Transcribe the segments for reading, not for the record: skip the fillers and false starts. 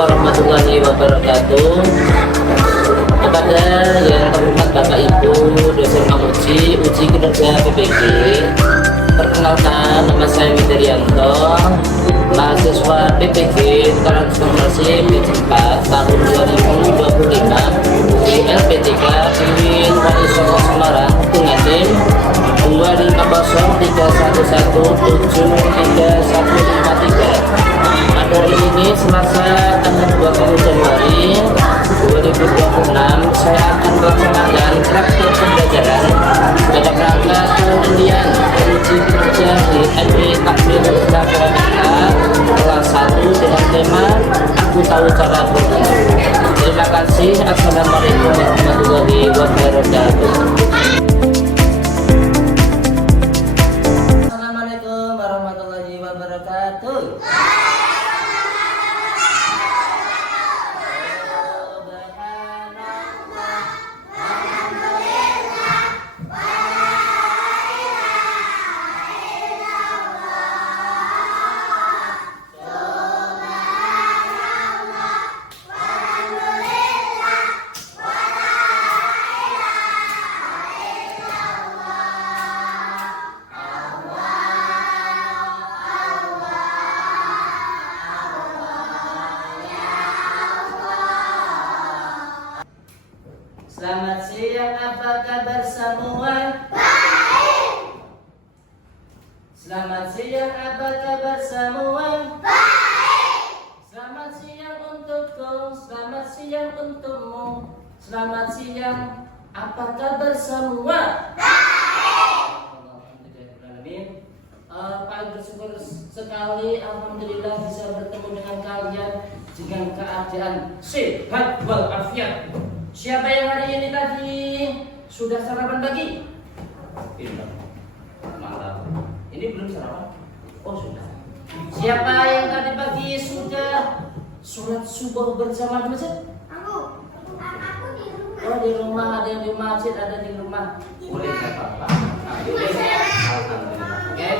warahmatullahi wabarakatuh. Kepada yang terhormat Bapak Ibu dosen menguji uji kinerja PPG, perkenalkan nama saya Widaryanto, mahasiswa PPG Transformasi P4 tahun 2025 di LP3 Wiwin Wali Songo Semarang dengan NIM 25010173153. Pada hari ini Selasa tanggal 20 Januari 2026 saya akan melaksanakan praktik pembelajaran pada rangka penelitian uji kerja di MI Takmir Jakarta kelas 1 dengan tema Aku Tahu Cara Berguna. Terima kasih. Assalamualaikum warahmatullahi wabarakatuh. Assalamualaikum warahmatullahi wabarakatuh. Selamat siang, apa kabar semua? Baik. Selamat siang, apa kabar semua? Baik. Selamat siang untukku, selamat siang untukmu. Selamat siang, apa kabar semua? Baik. Paling bersyukur sekali, alhamdulillah bisa bertemu dengan kalian dengan keadaan sehat walafiat. Siapa yang hari ini tadi sudah sarapan pagi? Tidak. Malam. Ini belum sarapan? Oh sudah. Siapa yang tadi pagi sudah sholat subuh bersama di masjid? Aku di rumah. Oh di rumah, ada yang di masjid, ada di rumah. Boleh nggak apa-apa? Alhamdulillah. Oke.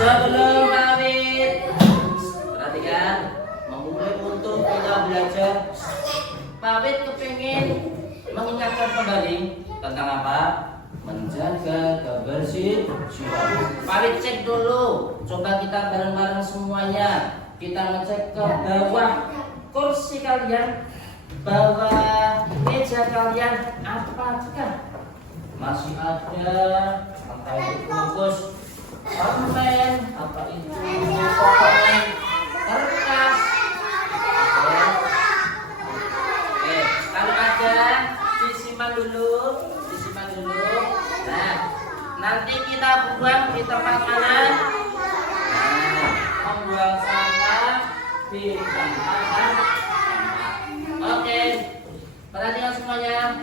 Sebelum pamit, perhatikan, memulai untuk kita belajar. Pawit kepingin mengingatkan kembali tentang apa? Menjaga kebersihan. Pawit cek dulu. Coba kita bareng-bareng semuanya. Kita ngecek ke bawah kursi kalian, bawah meja kalian, apakah masih ada apa itu bungkus permen, apa itu potongan kertas. Disimak dulu. Nah, nanti kita buang di tempat mana? Membuang sampah di tempat sampah. Oke, perhatikan semuanya.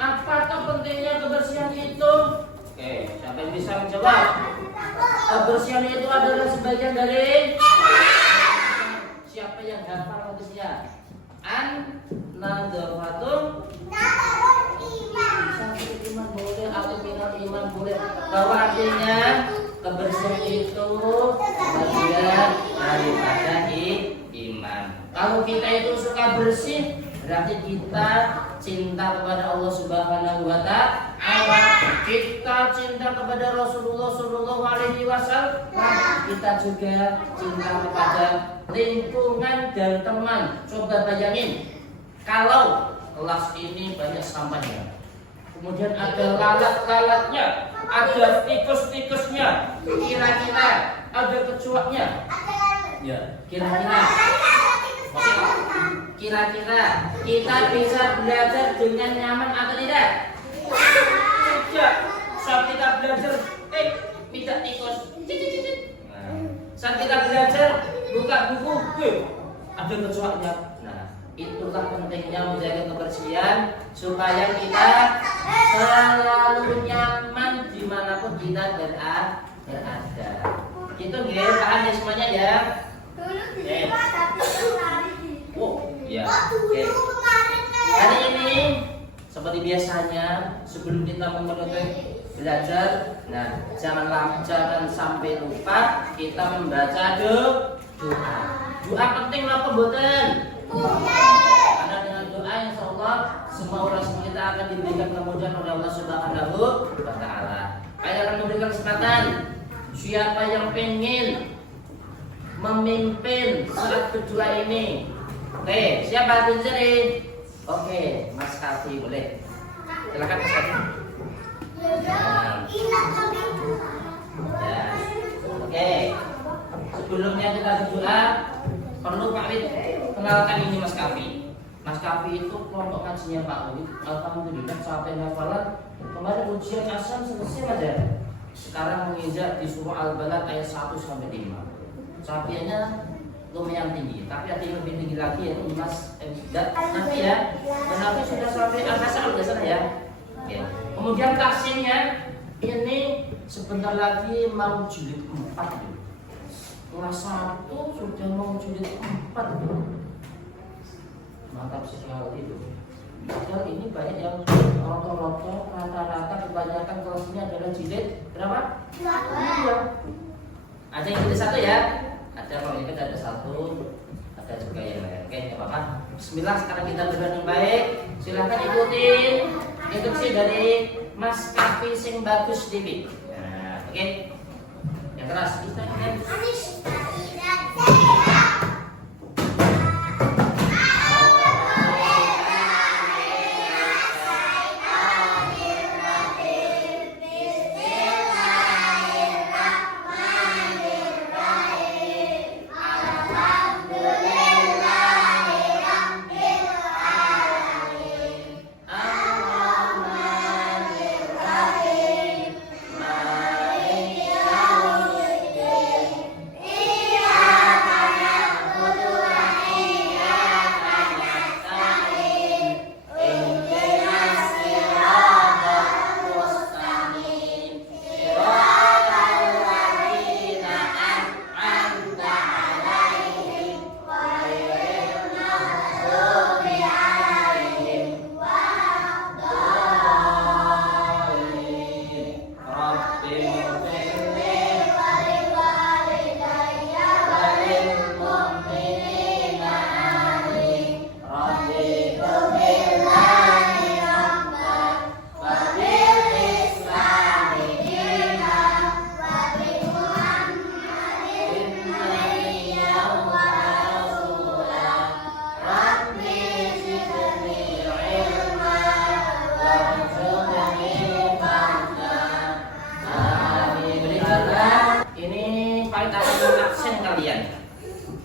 Apakah pentingnya kebersihan itu? Oke, siapa yang bisa menjawab? Kebersihan itu adalah sebagian dari siapa yang hafal hadisnya? Nadzafatun iman boleh atau minal iman boleh, bahwa artinya kebersihan itu bagian daripada iman. Kalau kita itu suka bersih, berarti kita cinta kepada Allah Subhanahu wa Ta'ala, kita cinta kepada Rasulullah Shallallahu Alaihi Wasallam, kita juga cinta kepada lingkungan dan teman. Coba bayangin, kalau kelas ini banyak sampahnya, kemudian ada lalat-lalatnya, ada tikus-tikusnya, kira-kira ada kecoaknya, ya kira-kira kita bisa belajar dengan nyaman atau tidak? Tidak. Saat kita belajar, tidak tikus. Saat kita belajar, buka buku, ada kecoaknya. Itulah pentingnya menjaga kebersihan supaya kita selalu nyaman dimanapun kita berada. Itu nggih, paham ya semuanya ya? Oh, ya. Oke. Hari ini seperti biasanya sebelum kita memulai belajar, jangan sampai lupa kita membaca doa. Doa penting apa mboten? Karena dengan doa insya Allah semua urusan kita akan diberikan kemudahan oleh Allah Subhanahu wa Ta'ala. Saya akan memberikan kesempatan siapa yang pengen memimpin saat kedua ini. Oke, siapa sendiri? Oke, Mas Kafi boleh. Silakan Mas Kafi. Ya. Oke. Sebelumnya kita berdoa, perlu Pak Wid kenalkan ini Mas Kafi. Mas Kafi itu kelompok ngajinya Pak Wid. Alhamdulillah sampai hafalan. Kemarin ujian asam selesai aja. Sekarang menginjak di surah Al-Balad ayat 1 sampai 5. Sapianya lumayan tinggi, tapi ada yang lebih tinggi lagi yaitu Mas nanti ya. Dan nanti sudah sampai Al-Hasal udah sana ya. Oke. Kemudian taksimnya ini sebentar lagi mau jilid 4 gitu. Kelas 1 sudah mau jilid 4 gitu. Mantap sekali itu. Padahal ini banyak yang roto-roto, rata-rata kebanyakan kelas ini adalah jilid berapa? 2. Ada yang jilid 1 ya? Ada kalau ini ada 1, ada juga yang lain. Oke, nggak apa-apa. Bismillah, sekarang kita berdoa yang baik. Silahkan ikutin instruksi dari Mas Kafi sing bagus TV. Nah, oke. Yang keras kita kan.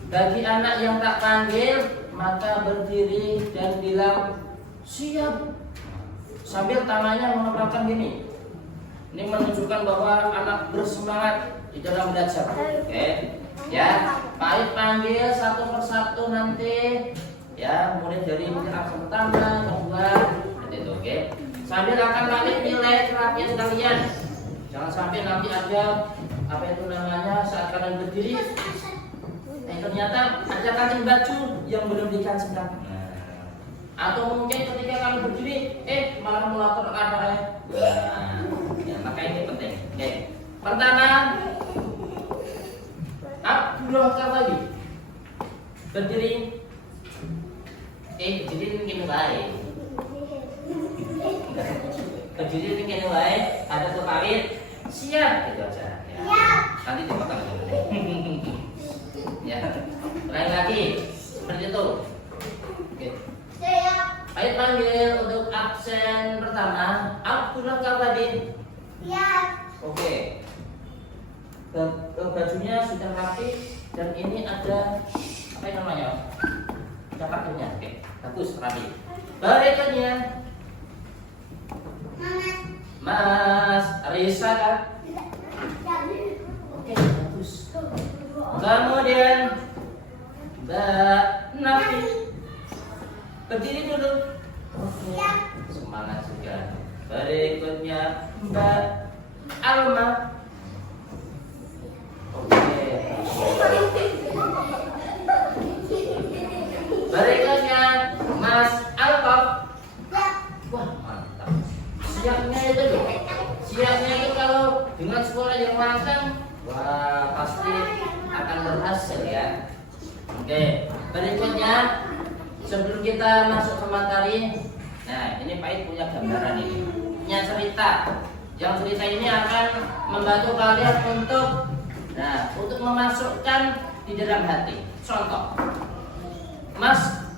Bagi anak yang tak panggil, maka berdiri dan bilang siap. Sambil tangannya mengepalkan gini. Ini menunjukkan bahwa anak bersemangat di dalam belajar. Oke, ya. Pak Id panggil satu persatu nanti. Ya, mulai dari mungkin absen pertama, kedua, nanti itu. Oke. Sambil akan balik nilai kerapian kalian. Jangan sampai nanti ada apa itu namanya saat kalian berdiri. Ternyata ada kancing baju yang belum dikancingkan. Atau mungkin ketika kamu berdiri, malah melapor ke arahnya. Ya, maka ini penting. Oke. Pertama, Abdullah Kawali berdiri. Berdiri mungkin baik. Berdiri mungkin baik. Ada tuh kawin. Siap, gitu aja. Ya. Nanti dimakan dulu. Ya, lain lagi seperti itu. Oke. Ayo panggil untuk absen pertama Abdullah Kawadi. Ya. Oke. Bajunya sudah rapi dan ini ada apa yang namanya? Ada kartunya. Oke, bagus rapi. Berikutnya Mas Risa. Oke, bagus. Kemudian Mbak Nafi berdiri dulu. Oke, semangat juga. Berikutnya Mbak Alma. Oke. Berikutnya Mas Alkof. Wah, mantap. Siapnya itu loh. Siapnya itu kalau dengan sekolah yang matang, wah pasti akan berhasil ya. Oke, berikutnya sebelum kita masuk ke materi, nah ini Pak punya gambaran ini, punya cerita. Yang cerita ini akan membantu kalian untuk memasukkan di dalam hati. Contoh, Mas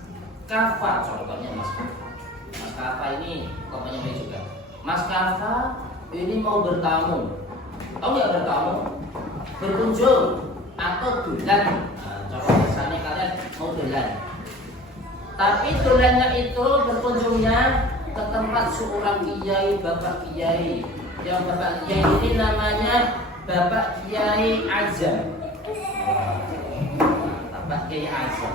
Kafa, contohnya Mas Kafa ini pokoknya baik juga. Mas Kafa ini mau bertamu, tahu nggak bertamu? Berkunjung atau dolan. Contoh misalnya kalian mau dolan, tapi dolannya itu berkunjungnya ke tempat seorang kiai, bapak kiai. Yang bapak kiai ini namanya Bapak Kiai Azam. Bapak Kiai Azam.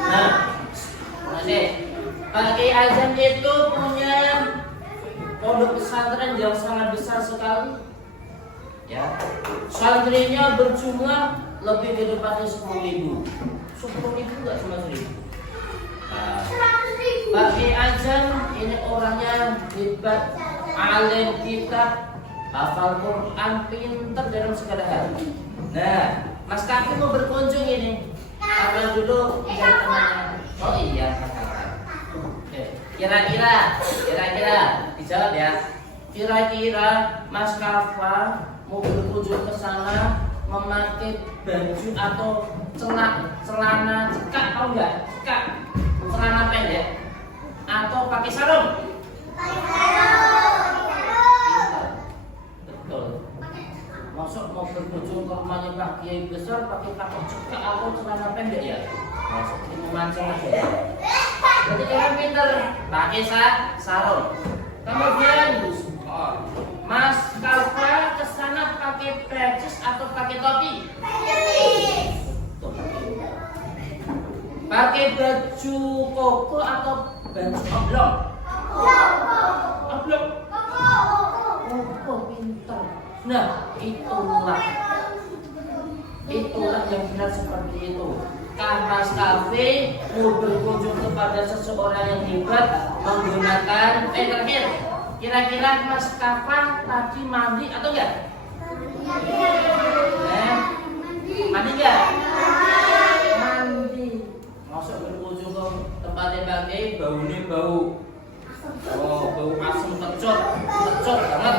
Nah, Pak Kiai Azam itu punya pondok pesantren yang sangat besar sekali. Ya, santrinya berjumlah lebih daripada 10.000. 10.000 enggak cuma 1.000. Nah, Pak Kiai Azam ini orangnya hebat, alim kitab, hafal Quran, pintar dalam segala hal. Nah, Mas Kaki mau berkunjung ini. Apa dulu dari temannya? Oh iya, kira-kira dijawab ya. Kira-kira Mas Kafa mau berkunjung ke sana memakai baju atau celana cekak, tahu nggak? Cekak, celana pendek, atau pakai sarung? Betul. Masuk mau berkunjung ke rumahnya Pak Kiai besar pakai cekak atau celana pendek ya? Masuk ini mancing aja. Jadi kalian pinter pakai sarung. Kemudian Mas Kafa kesana pakai pecis atau pakai topi? Pakai baju koko atau baju oblong? Oblong. Oh, pintar. Nah, itulah yang benar seperti itu. Mas Kafe mau berkunjung kepada seseorang yang hebat menggunakan terakhir. Kira-kira Mas Kafa tadi mandi atau enggak? Mandi enggak? Mandi. Masuk berkunjung ke tempat yang bagai baunya bau asam pecot banget.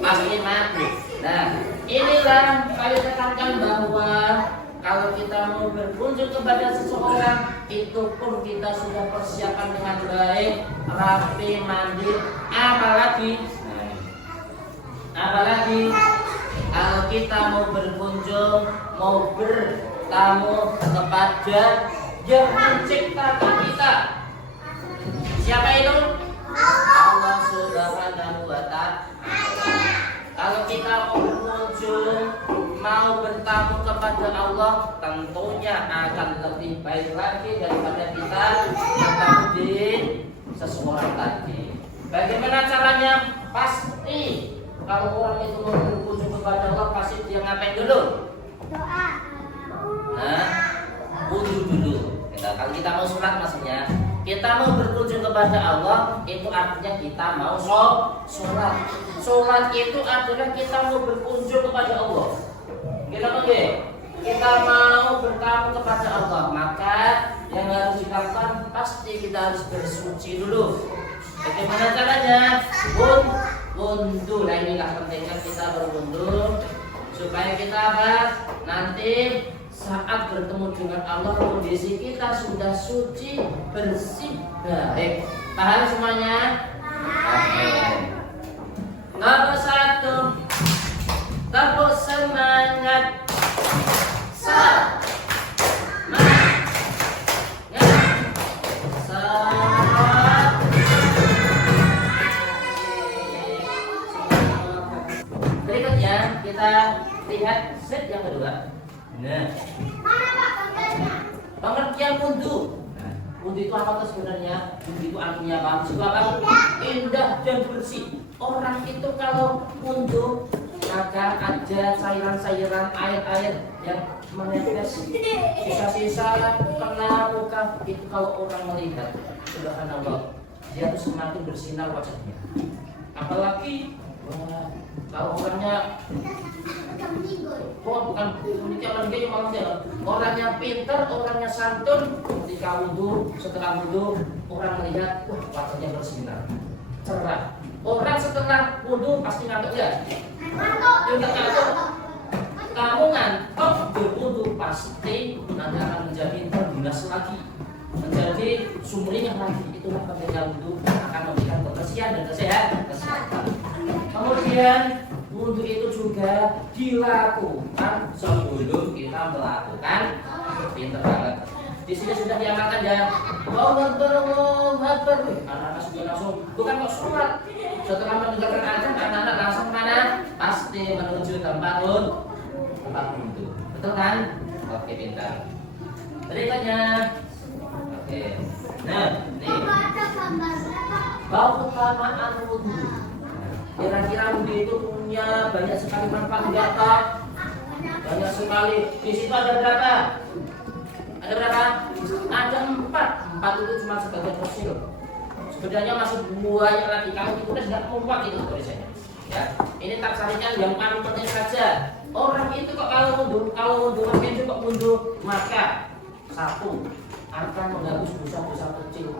Pasti mati. Nah, inilah kami tekankan bahwa kalau kita mau berkunjung kepada seseorang, itu pun kita sudah persiapan dengan baik, rapi, mandi. Apalagi kalau kita mau berkunjung, mau bertamu kepada yang menciptakan kita. Siapa itu? Allah Subhanahu wa Ta'ala. Kalau kita mau berkunjung, mau bertamu kepada Allah, tentunya akan lebih baik lagi daripada kita bertamu di seseorang tadi. Bagaimana caranya? Pasti kalau orang itu mau berkunjung kepada Allah, pasti dia ngapain dulu? Doa. Nah, wudu dulu. Kalau kita mau sholat maksudnya, kita mau berkunjung kepada Allah, itu artinya kita mau sholat. Sholat itu adalah kita mau berkunjung kepada Allah. Kita mau bertamu kepada Allah, maka yang harus dilakukan pasti kita harus bersuci dulu. Bagaimana caranya? Wudhu. Nah inilah pentingnya kita berwudhu supaya kita apa? Nanti saat bertemu dengan Allah kondisi kita sudah suci, bersih, baik. Paham semuanya? Oke. Nomor 1, tepuk semangat. Berikutnya kita lihat set yang kedua. Nah, pengertian wudhu. Wudhu itu apa sebenarnya? Wudhu itu artinya apa? Indah dan bersih. Orang itu kalau wudhu maka ada cairan-cairan air yang menetes, sisa-sisa kena muka. Itu kalau orang melihat, subhanallah, dia tuh semakin bersinar wajahnya. Apalagi kalau orangnya Bukan orangnya pintar, orangnya santun. Ketika wudhu, setelah wudhu, orang melihat, wah wajahnya bersinar, cerah. Orang setelah wudhu pasti ngantuk ya. Kamu ngantuk berwudhu pasti nanti akan menjadi terbilas lagi, menjadi sumringah lagi. Itulah ketika wudhu akan memberikan kebersihan dan kesehatan. Kemudian wudhu itu juga dilakukan sebelum kita melakukan. Pintar banget. Di sini sudah diamalkan ya. Allahu Akbar. Anak-anak sudah langsung bukan kok sholat. Setelah mendengarkan azan, anak-anak langsung mana? Pasti menuju tempat wudhu. Betul kan? Oke, pintar. Berikutnya. Oke. Nah, nih. Bau keutamaan wudhu. Kira-kira wudhu itu punya banyak sekali manfaat enggak Pak? Banyak sekali. Di situ ada berapa? Ada berapa? Ada 4. 4 itu cuma sebagian kecil. Sebenarnya masih banyak lagi. Kalau kita tidak muat itu tulisannya. Ya, ini tak carikan yang paling penting saja. Orang itu kok kalau wudhu makin cukup wudhu maka 1 akan menghapus dosa-dosa kecil.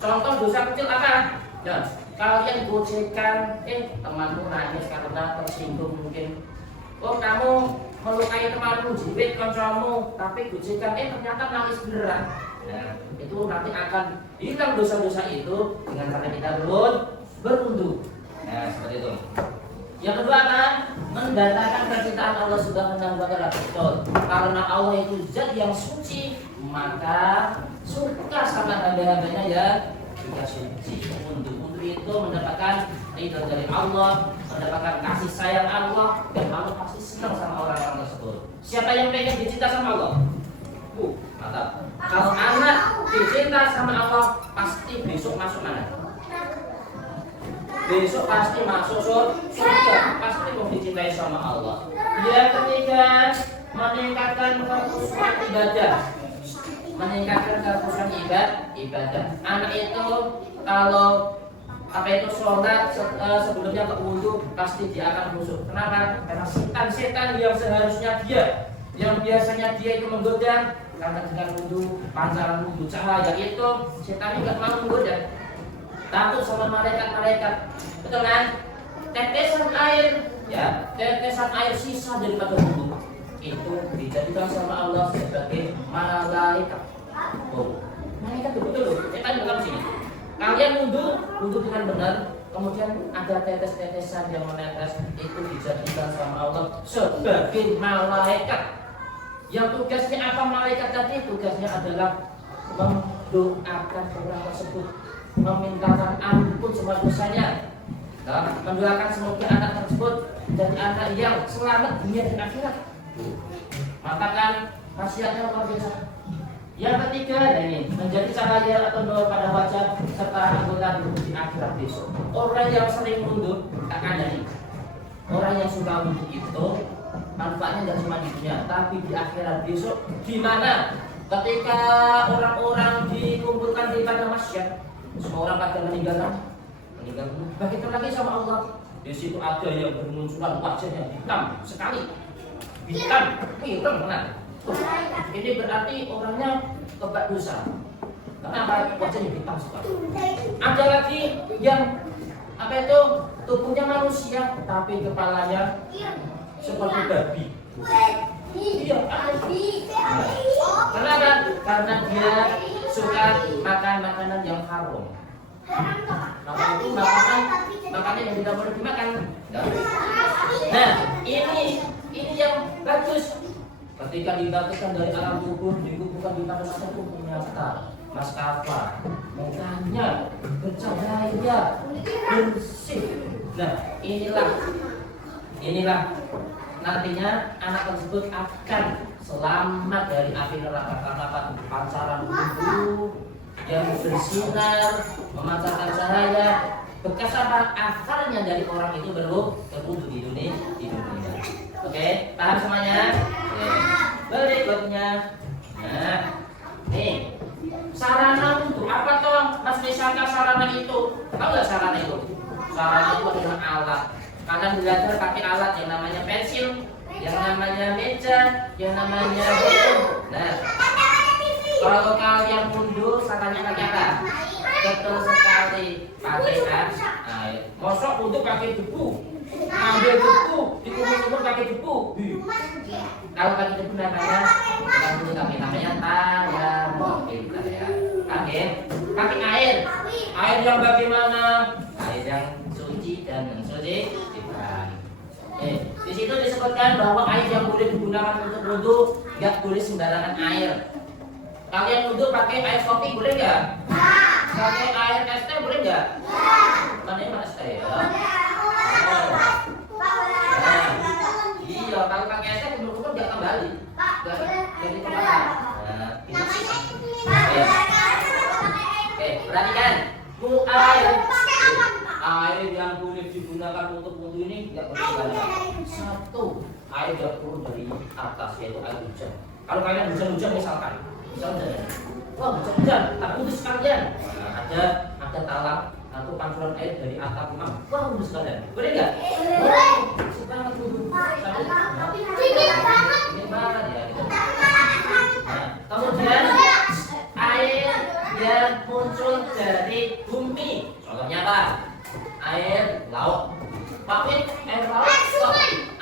Contoh dosa kecil apa? Ya, kalian gojekan, temanmu nangis karena tersinggung mungkin. Oh kamu melukai temanmu, jibit kancamu, tapi gojekan, ternyata nangis beneran. Nah, itu nanti akan hilang dosa-dosa itu dengan cara kita berwudhu. Nah, seperti itu. Yang kedua kan mendatangkan kecintaan Allah Subhanahu wa taala. Betul. Karena Allah itu zat yang suci, maka suka sama hamba-hambanya ya juga suci. Untuk itu mendapatkan ridho dari Allah, mendapatkan kasih sayang Allah, dan Allah pasti senang sama orang-orang tersebut. Siapa yang pengen dicinta sama Allah? Mantap. Kalau anak dicinta sama Allah, pasti besok masuk mana? Besok pasti masuk surga, pasti mau dicintai sama Allah. Yang ketiga, meningkatkan kekhusyuan ibadah. Meningkatkan kekhusyuan ibadah. Anak itu kalau sholat sebelumnya ke wudhu pasti dia akan khusyuk. Kenapa? Karena setan yang seharusnya yang biasanya dia itu menggoda, karena dengan wudhu, pancaran wudhu cahaya itu setan juga mau menggoda. Takut sama malaikat. Betul kan? Tetesan air sisa daripada wudhu itu dijadikan sama Allah sebagai malaikat. Malaikat betul loh. Setan bukan sini. Kalian wudhu dengan benar, kemudian ada tetes-tetesan yang menetes, itu dijadikan sama Allah sebagai malaikat. Yang tugasnya apa malaikat tadi? Tugasnya adalah mendoakan orang tersebut, memintakan ampun semua dosanya, mendoakan semoga anak tersebut jadi anak yang selamat dunia dan akhirat. Maka kan khasiatnya luar biasa. Yang ketiga, ini menjadi cahaya atau nur pada wajah serta anggota tubuh di akhirat besok. Orang yang sering wudhu akan dari orang yang suka wudhu itu manfaatnya tidak cuma di dunia, tapi di akhirat besok. Di mana? Ketika orang-orang dikumpulkan di padang mahsyar, semua orang pada meninggal. Begitu lagi sama Allah. Di situ ada yang bermunculan wajahnya hitam sekali, hitam benar. Ini berarti orangnya kebak dosa. Kenapa wajahnya hitam sekali? Ada lagi yang tubuhnya manusia tapi kepalanya seperti babi. Iya, kenapa? Karena dia suka makan makanan yang haram. Maka itu makanan yang tidak boleh dimakan. Nah, ini yang bagus. Ketika dibatukan dari alam tubuh, dikumpulkan di pada masa itu ternyata Mas Kafa mukanya bercahaya bersih. Nah, inilah nantinya anak tersebut akan selamat dari api neraka karena pancaran tubuh yang bersinar, memancarkan cahaya. Bekas apa? Asalnya dari orang itu berwudhu di dunia. Oke, paham semuanya? Oke. Berikutnya, nah, nih sarana untuk apa toh? Mas misalkan sarana itu, tahu nggak sarana itu? Sarana itu adalah alat. Kalian belajar pakai alat yang namanya pensil, yang namanya meja, yang namanya buku. Nah, kalau kalian mundur, caranya pakai apa? Betul sekali, pakai air. Mosok untuk pakai debu, ambil debu, dikumur-kumur pakai debu. Kalau pakai debu namanya, bukan dulu namanya tayamum. Pakai air. Air yang bagaimana? Air yang suci dan mensucikan. Di situ disebutkan bahwa air yang boleh digunakan untuk wudhu nggak boleh sembarangan air. Kalian wudhu pakai air kopi boleh nggak? Pakai air es teh boleh nggak? Mana yang es teh ya? Iya, kalau pakai es teh kumur-kumur nggak kembali. Jadi kembali. Oke, perhatikan. Air yang boleh digunakan untuk wudhu ini nggak boleh sembarangan. Satu, air yang turun dari atas yaitu air hujan. Kalau kalian hujan-hujan misalkan, wah hujan-hujan, tak putus sekalian. Nah, ada talang atau pancuran air dari atap rumah, wah putus sekalian. Boleh nggak? Boleh. Banget wudhu. Ini banget ya. Gitu. Nah, kemudian air yang muncul dari bumi, contohnya apa? Air laut. Pak Win, air laut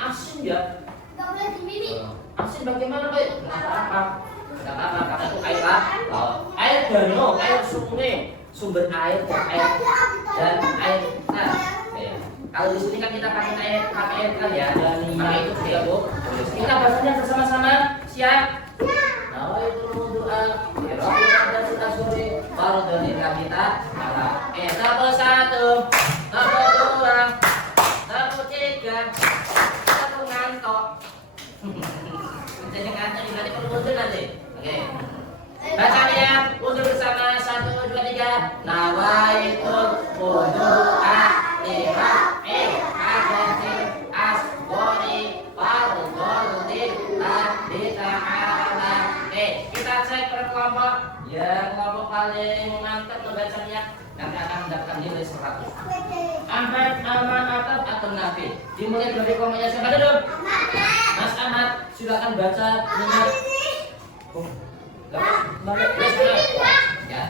asin ya? Asin bagaimana Pak? Kenapa? Karena itu air laut. Air danau, air sungai, sumber air dan air. Nah, kalau di sini kan kita pakai air kan ya, maka itu tidak Bu. Kita bahasanya bersama-sama, siap? Nah, itu doa. Dan sudah sore baru dari kita. Nomor 1, nomor 2, nomor 3, satu ngantok. Jadi ngantok nanti perlu mundur nanti. Oke. Baca ya, mundur bersama 1, 2, 3. Nawaitul wudu'a lima hadatsir asghari fardholillahi ta'ala. Kita cek per kelompok. Yang kelompok paling mantap membacanya nanti akan mendapatkan nilai 100. Ahmad, Aman, atau Nafi. Dimulai dari kelompoknya siapa dulu? Mas Ahmad, silakan baca niat. Ya.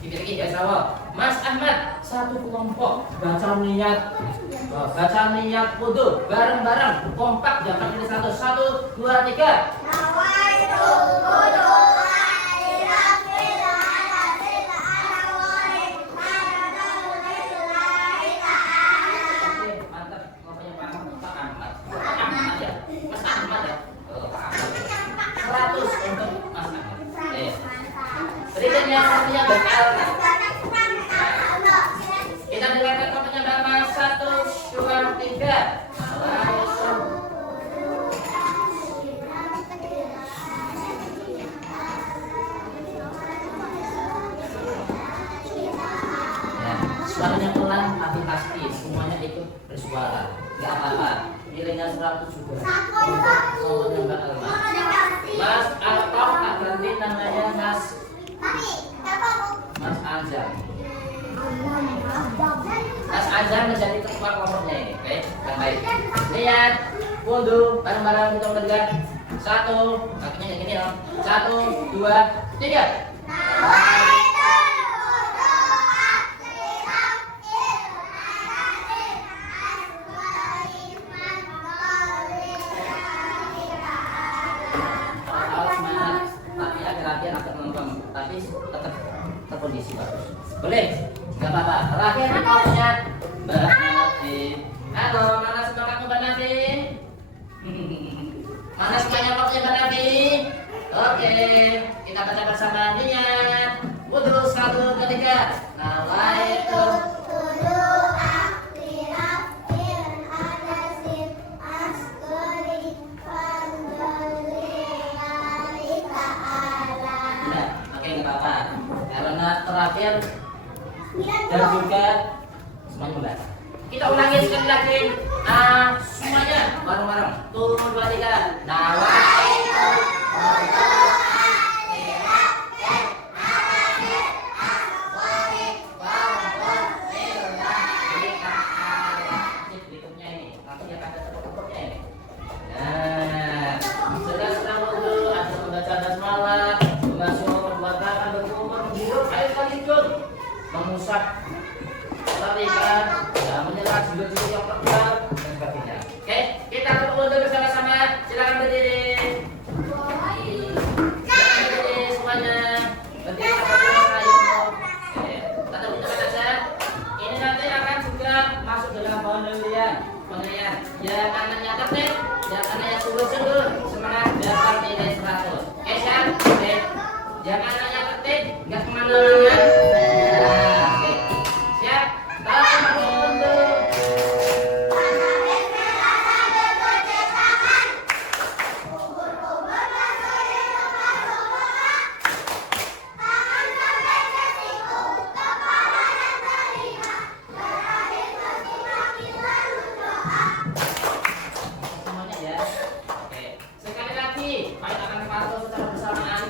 Dikit-dikit ya sawo. Mas Ahmad, satu kelompok baca niat. Baca niat wudhu bareng-bareng kompak dapat nilai 100. 1, 2, 3. Berikutnya kelompoknya bakal kita dengarkan kelompoknya Bama 1, 2, 3. Suaranya pelan tapi pasti semuanya ikut bersuara. Gak apa-apa. Nilainya 100 juga. Kelompoknya Mbak Alma. Mas Altof tak berhenti namanya Mas Azam. Mas Azam menjadi ketua kelompoknya ini. Oke, yang baik. Lihat, wudhu bareng-bareng kita mendengar. 1, kakinya kayak gini loh. 1, 2, 3. Tapi tetap terkondisi bagus. Boleh? Gak apa-apa. Terakhir kelompoknya Mbak Nafi. Halo, mana semangatnya Mbak Nafi? Mana semuanya kelompoknya Mbak Nafi? Oke, kita baca bersama niat. Wudhu 1, 2, 3. Nawaitu terakhir dan juga semuanya membaca. Kita ulangi sekali lagi. Semuanya bareng-bareng. 1, 2, 3. Nawaitu berikutnya ini nanti akan ada kelompoknya ini. menyerah juga yang tebal dan sebagainya. Oke, kita berundur bersama-sama. Silakan berdiri. Berdiri semuanya. Berdiri Oke, kita teruskan saja. Ini nanti akan juga masuk dalam penilaian. Yang anaknya tertib, yang anaknya sungguh-sungguh semangat dapat nilai 100. Oke, siap? Oke. Yang anaknya tertib, nggak kemana-mana. Oke. Siap? Tahan untuk semuanya ya. Oke. Sekali lagi, baik akan patuh secara bersamaan.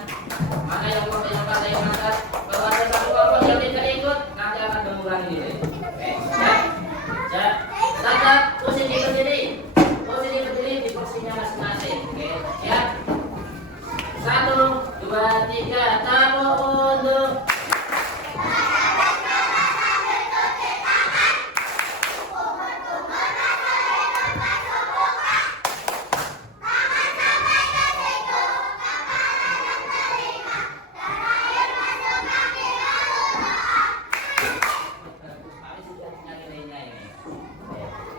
Mana yang mau yang pada yang atas, kalau ada satu kelompok yang tidak ikut, nanti akan mengurangi nilai. Oke. Ya. Tanda posisi berdiri. Posisi berdiri di posisinya masing-masing. Oke. Ya. 1, 2, 3, taruh untuk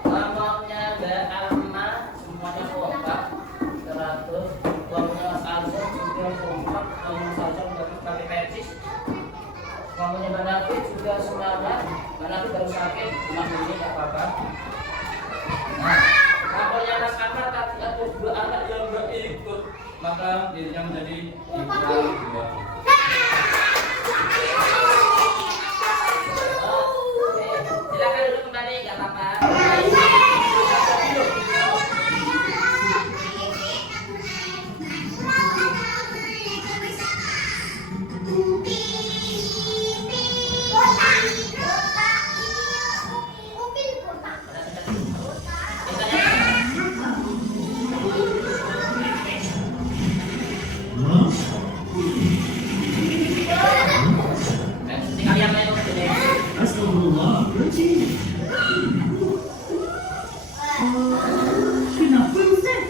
kelompoknya Mbak Alma semuanya kompak 100, kelompoknya Mas Azam juga kompak, kelompoknya Mas Azam juga pakai persis, kelompoknya Mbak Nafi juga semangat. Mbak Nafi baru sakit, cuma ini nggak apa-apa. Nah, kelompoknya Mas Ahmad tadi ada 2 anak yang nggak ikut, maka dirinya menjadi dikurangi 2. Silakan duduk kembali, nggak apa-apa. Astagfirullah, berhenti. Kenapa Ustaz?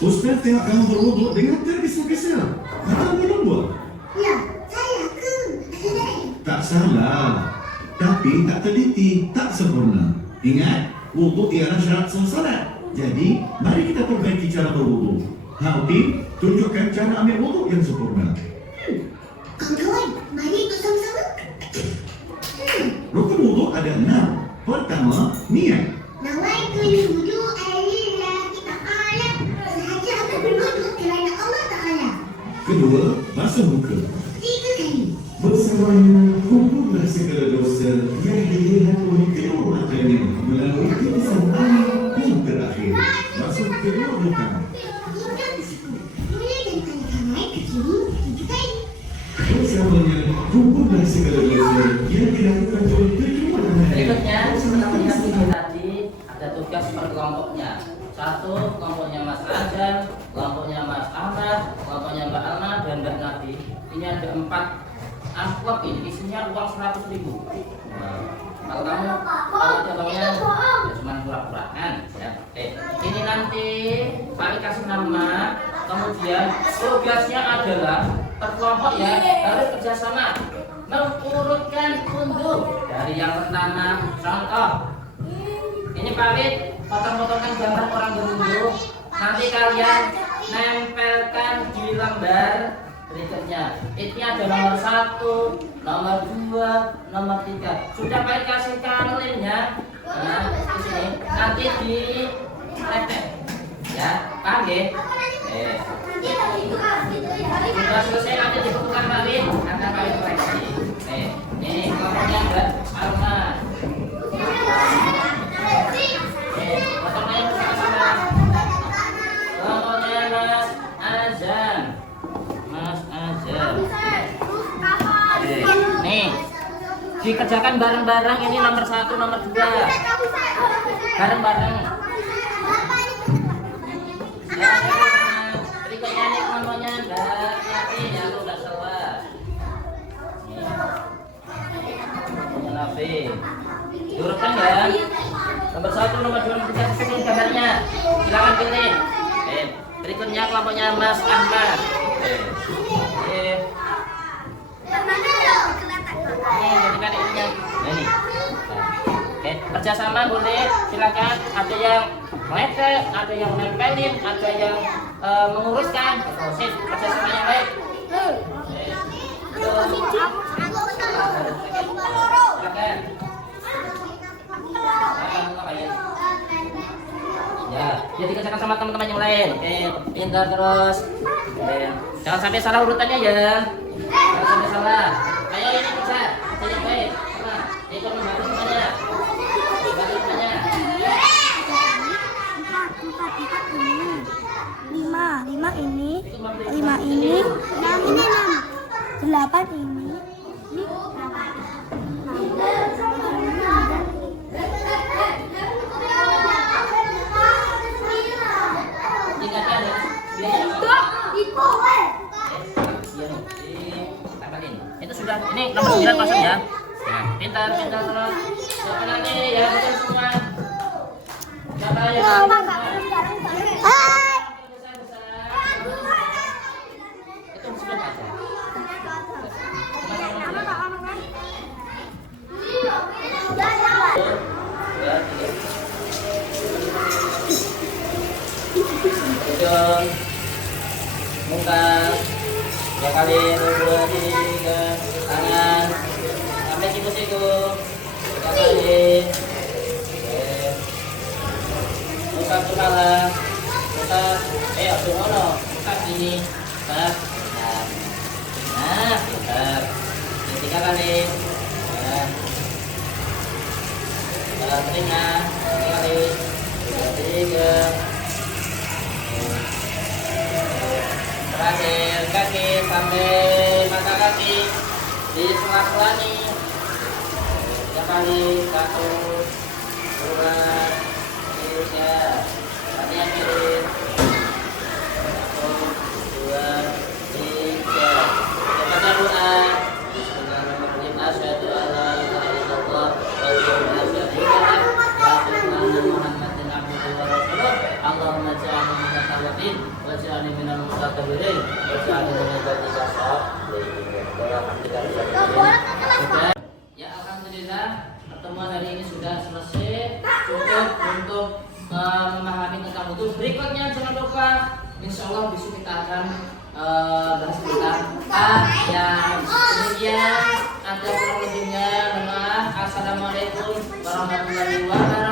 Ustaz tengok kamu berwuduk dengan tergesa-gesa. Atau minum buah? Ya, saya ke. Tak salah. Tapi tak teliti, tak sempurna. Ingat, wuduk ialah syarat sah salat. Jadi, mari kita perbaiki cara berwuduk. Hauti, tunjukkan cara ambil wuduk yang sempurna. Kawan-kawan, mari ikut sama-sama. Rukun wuduk ada 6. Pertama, niat. Nawaitul wudu'a lillahi ta'ala. Sahaja akan berwuduk kerana Allah Ta'ala. Kedua, basuh muka. 3 kali. Bersamanya, kumpullah segala dosa yang dilihat oleh kedua matanya melalui tulisan air yang terakhir. Basuh kedua muka. Hingga ke siku. Mulai dari kanan ke kiri 7 kali. Bersamanya, kumpullah segala dosa yang dilakukan oleh kedua matanya. Berikutnya, seperti yang kita tadi, ada tugas per kelompoknya. 1, kelompoknya Mas Azam, kelompoknya Mas Ahmad, kelompoknya Mbak Alma dan Mbak Nabi. Ini ada 4 amplop, ini isinya uang 100.000. Nah, kalau kamu kalau contohnya ya cuma pura-puraan ya. Ini nanti Pak kasih nama, kemudian tugasnya adalah per kelompok ya harus kerjasama mengurutkan unduh dari yang pertama. Contoh, ini Pak Wid potong-potongkan gambar orang berunduh, nanti kalian nempelkan di lembar berikutnya. Ini ada nomor 1, nomor 2, nomor 3. Sudah Pak kasih kanalnya. Nah, di sini nanti di letek. Ya, paham ya? Sudah selesai nanti dibukukan Pak Wid, akan Pak Wid koreksi. Ini kelompoknya Mbak Alma. Potongnya bersama-sama. Kelompoknya Mas Azam. Mas Azam. Nih, dikerjakan bareng-bareng. Ini nomor 1, nomor 2. Bareng-bareng. Berikutnya nih kelompoknya Mbak Nafi yang udah salah. Nafi. Diurutkan ya. Nomor 1, nomor 2, nomor 3 sesuai gambarnya. Silakan pilih. Berikutnya kelompoknya Mas Ahmad. Jadikan ininya. Nah, ini. Oke, kerjasama boleh. Silakan. Ada yang ngeledek, ada yang nempelin, ada yang menguruskan. Sip, kerjasama yang baik. Silakan. Ya, jadi kerjakan sama teman-teman yang lain. Oke, pintar terus. Oke. Jangan sampai salah urutannya ya. Jangan sampai salah. Ayo ini kerja yang baik. Sama, ikut membantu semuanya. Bantu semuanya. Lima ini, 6, 8 ini. Ingatkan ya. Itu sudah, ini nomor 9 kosong ya. Nah, pintar terus. Siapa lagi ya, betul semua. Siapa yang itu sudah aja. Ujung muka 2 kali, 2, 3 tangan sampai siku-siku 3 kali. Muka kepala, muka muka ini, nah, pintar. 3 kali. Telinga 3 kali, 2, 3. Terakhir kaki sampai mata kaki di sela-sela nih. 3 kali, 1, 2, 3. Tadi yang kiri. 1, 2, 3. Baca doa. Bismillahirrahmanirrahim. Asyhadu an la ilaha illallah wa asyhadu anna Muhammadan abduhu wa rasuluh. Allahumma ja'alni minat tawabin waj'alni minal mutatahhirin waj'alni minal ladina sholihin. Ya, alhamdulillah pertemuan hari ini sudah selesai. Cukup untuk memahami tentang wudu. Berikutnya jangan lupa, insya Allah besok kita akan bahas tentang yang demikian. Ada kurang lebihnya, mohon maaf. Assalamualaikum warahmatullahi wabarakatuh.